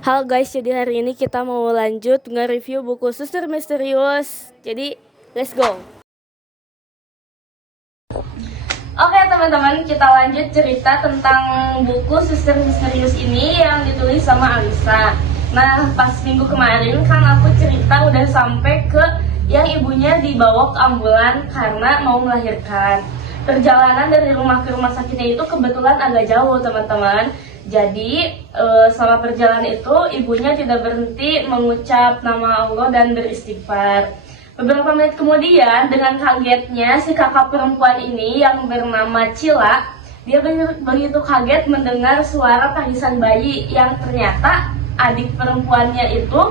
Halo guys, jadi hari ini kita mau lanjut nge-review buku Suster Misterius. Jadi, let's go. Oke teman-teman, kita lanjut cerita tentang buku Suster Misterius ini yang ditulis sama Alisa. Nah, pas minggu kemarin kan aku cerita udah sampai ke yang ibunya dibawa ke ambulan karena mau melahirkan. Perjalanan dari rumah ke rumah sakitnya itu kebetulan agak jauh teman-teman. Jadi selama perjalanan itu ibunya tidak berhenti mengucap nama Allah dan beristighfar. Beberapa menit kemudian dengan kagetnya si kakak perempuan ini yang bernama Cila, dia begitu kaget mendengar suara tangisan bayi yang ternyata adik perempuannya itu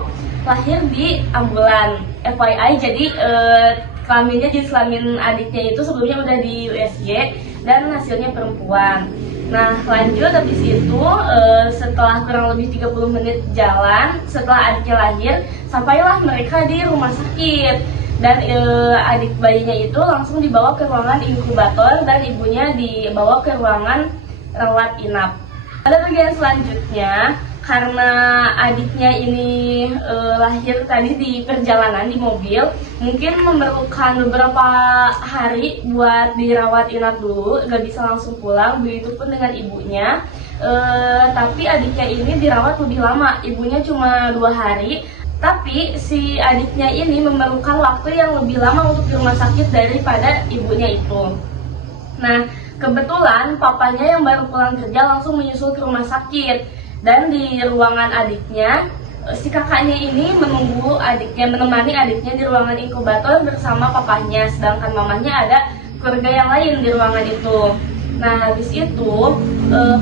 lahir di ambulan. FYI, jadi kelaminnya jenis kelamin adiknya itu sebelumnya udah di USG dan hasilnya perempuan. Nah lanjut habis itu setelah kurang lebih 30 menit jalan setelah adiknya lahir, sampailah mereka di rumah sakit. Dan adik bayinya itu langsung dibawa ke ruangan inkubator dan ibunya dibawa ke ruangan rawat inap. Pada bagian selanjutnya, karena adiknya ini lahir tadi di perjalanan di mobil, mungkin memerlukan beberapa hari buat dirawat inap dulu, gak bisa langsung pulang. Begitupun dengan ibunya, tapi adiknya ini dirawat lebih lama, ibunya cuma 2 hari. Tapi si adiknya ini memerlukan waktu yang lebih lama untuk di rumah sakit daripada ibunya itu. Nah, kebetulan papanya yang baru pulang kerja langsung menyusul ke rumah sakit. Dan di ruangan adiknya, si kakaknya ini menemani adiknya di ruangan inkubator bersama papanya. Sedangkan mamanya ada keluarga yang lain di ruangan itu. Nah, habis itu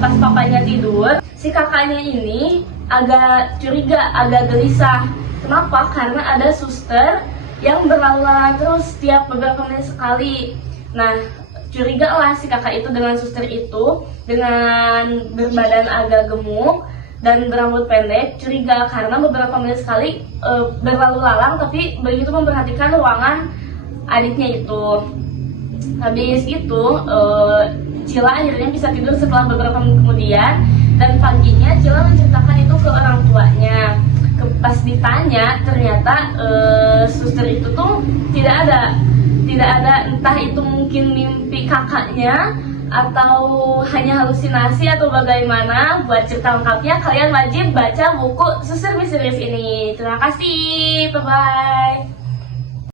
pas papanya tidur, si kakaknya ini agak curiga, agak gelisah. Kenapa? Karena ada suster yang berlalu-lalang terus setiap beberapa menit sekali. Nah, curiga lah si kakak itu dengan suster itu, dengan berbadan agak gemuk dan berambut pendek. Curiga karena beberapa menit sekali berlalu-lalang, tapi begitu memperhatikan ruangan adiknya itu. Habis itu Cila akhirnya bisa tidur setelah beberapa menit kemudian, dan paginya Cila menceritakan itu ke orang tuanya. Pas ditanya, ternyata suster itu tuh tidak ada, entah itu mungkin mimpi kakaknya atau hanya halusinasi atau bagaimana. Buat cerita lengkapnya kalian wajib baca buku Suster Misterius ini. Terima kasih, bye bye.